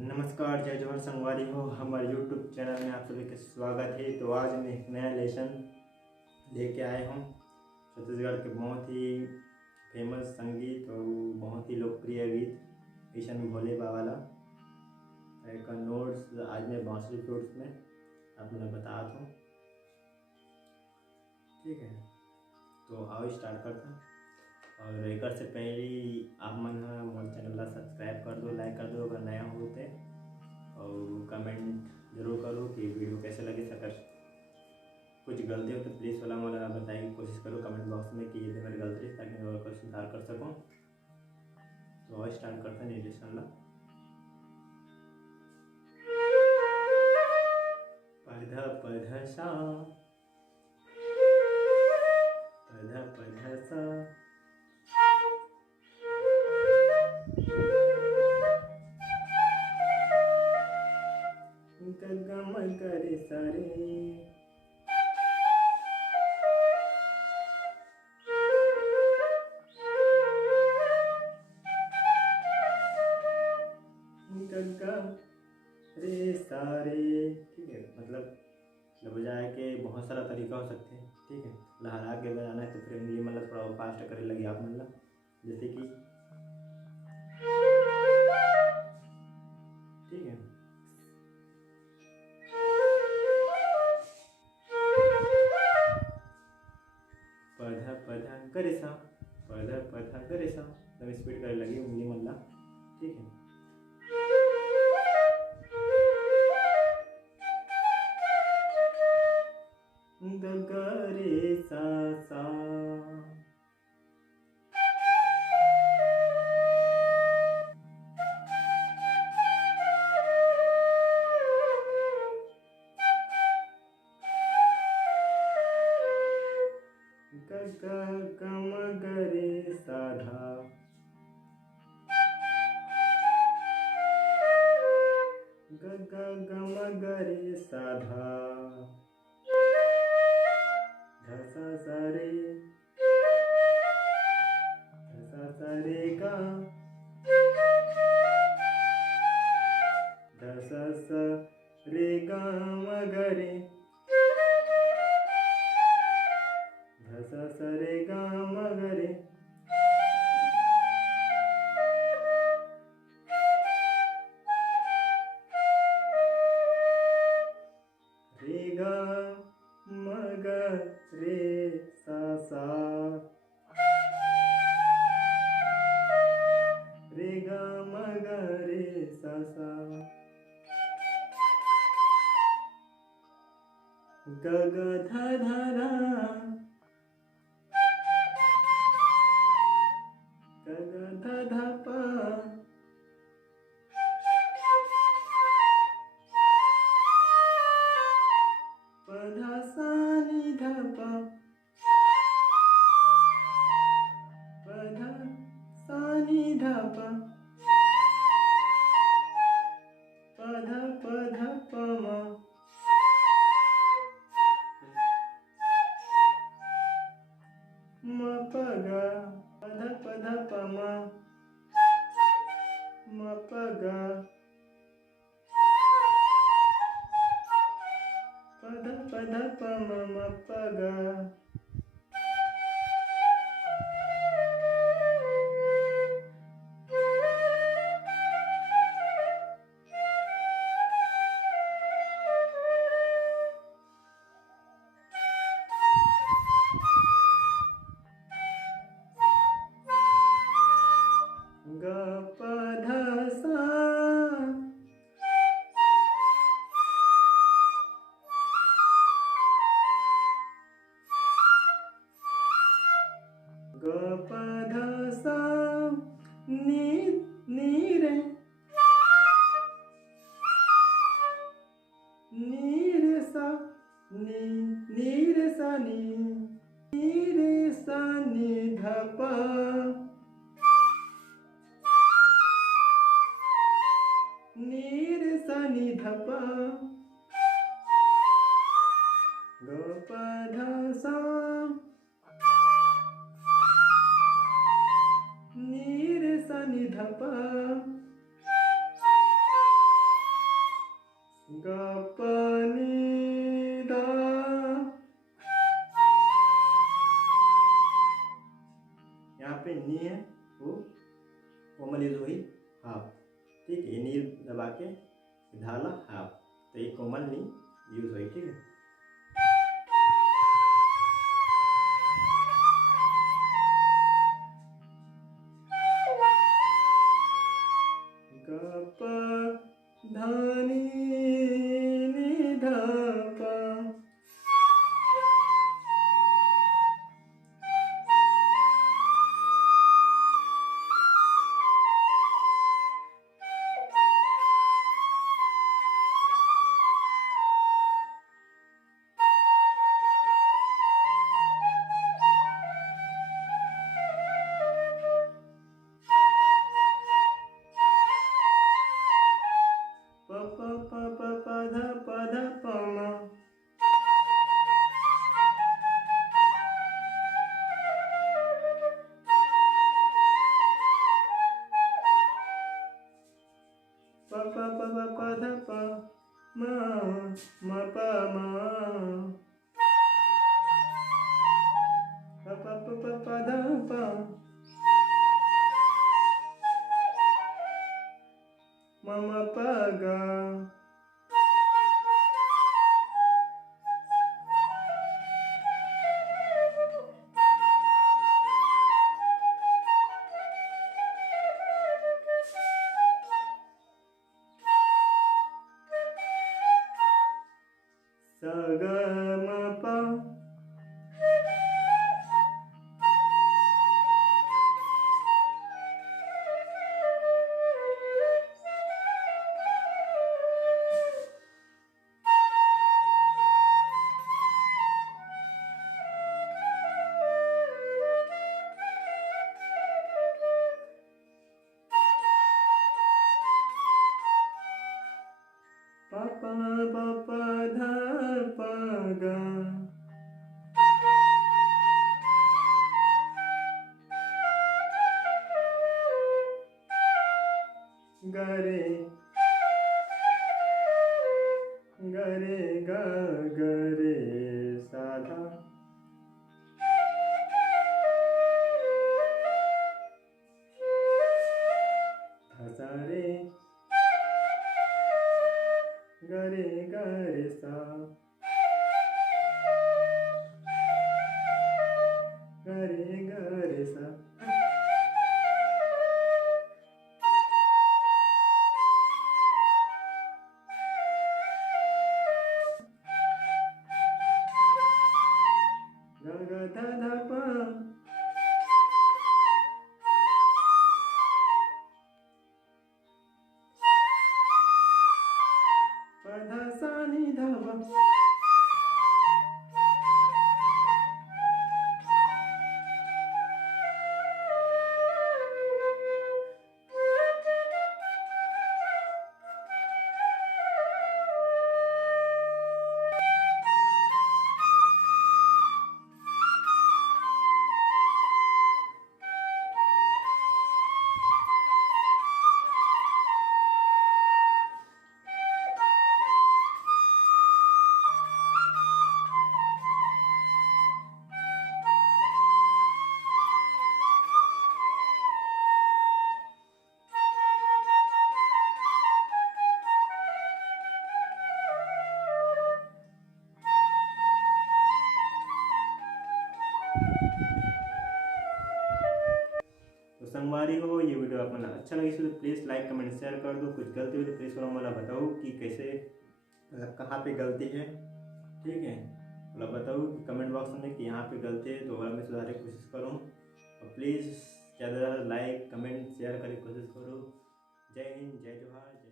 नमस्कार, जय जोहर संगवारी हो। हमारे यूट्यूब चैनल में आप सभी का स्वागत है। तो आज मैं एक नया लेसन लेके आया हूँ। छत्तीसगढ़ के बहुत ही फेमस संगीत और बहुत ही लोकप्रिय गीत ईशन भोले बाबा वाला एक नोट्स आज मैं बांसुरी फ्लूट्स में आप लोग बता दूँ। ठीक है, तो आओ स्टार्ट करते हैं। और एक से पहले आप मन मोर चैनल ला सब्सक्राइब कर दो, लाइक कर दो अगर नया हो तो, और कमेंट जरूर करो कि वीडियो कैसे लगे। अगर कुछ गलती हो तो प्लीज़ वाला मुझे बताने की कोशिश करो कमेंट बॉक्स में कि ये मेरी गलती है, ताकि मैं और कुछ सुधार कर सकूँ। तो और स्टार्ट करते हैं निर्देशन ला। पध पध सा पध पध सा गम करे सारे गगा रे सारे। ठीक है, मतलब बजाए के बहुत सारा तरीका हो सकते हैं। ठीक है, लहरा के बजाना है तो फिर उंगली मतलब थोड़ा फास्ट करे लगी आप मतलब, जैसे कि ठीक है। पधा पधा करे सा, पधा पधा करे सा, तब स्पीड करे लगी उंगली मल्ला। ठीक है, ग रे सा सा, ग गम गरे साधा, ग गम गरे साधा, धसा सारे धसा सारे गा, धसा सा रे गा मगरे, धसा सा रे गा मगरे, रे गा मग रे सा सा, रे गा मग रे सा सा, ग ग ध ध धा, ग ग ध ध पा, प ध सा नि ध पा, प ध सा नि ध पा, प ध प म, म प ग, प ध प म, म प ग, प ध प म प ग। ग प ध सा, ग प ध सा नि नि रे, नि रे सा नि, नि रे सा नि, नि रे सा नि ध प, नि रे सा नि ध प, ग प ध सा नि रे सा नि ध प, हाफ। ठीक है, ये नी दबा के धाला हाफ, तो ये कॉमन नी यूज हुई। ठीक है, ग प ध नी नी ध प, प प प प प ध प म, प प प प प ध प म म प म, प प प प प ध प म म प ग, स ग म प, प प प प ध प ग, ग रे ग रे ग ग रे सा धा, ध सा रे ग रे सा, ग रे सा, ग ग ध ध प, प ध सा नी ध प, तो संगवारी हो, ये वीडियो आपको अच्छा लगे तो प्लीज़ लाइक कमेंट शेयर कर दो। कुछ गलती हुई तो प्लीज़ मला बताओ कि कैसे, मतलब कहाँ पे गलती है। ठीक है, मतलब बताओ कि कमेंट बॉक्स में कि यहाँ पे गलती है, तो और मैं सुधारने की कोशिश करूँ। और प्लीज़ ज़्यादा से ज़्यादा लाइक कमेंट शेयर करने की कोशिश करो। जय हिंद, जय जोहार, जय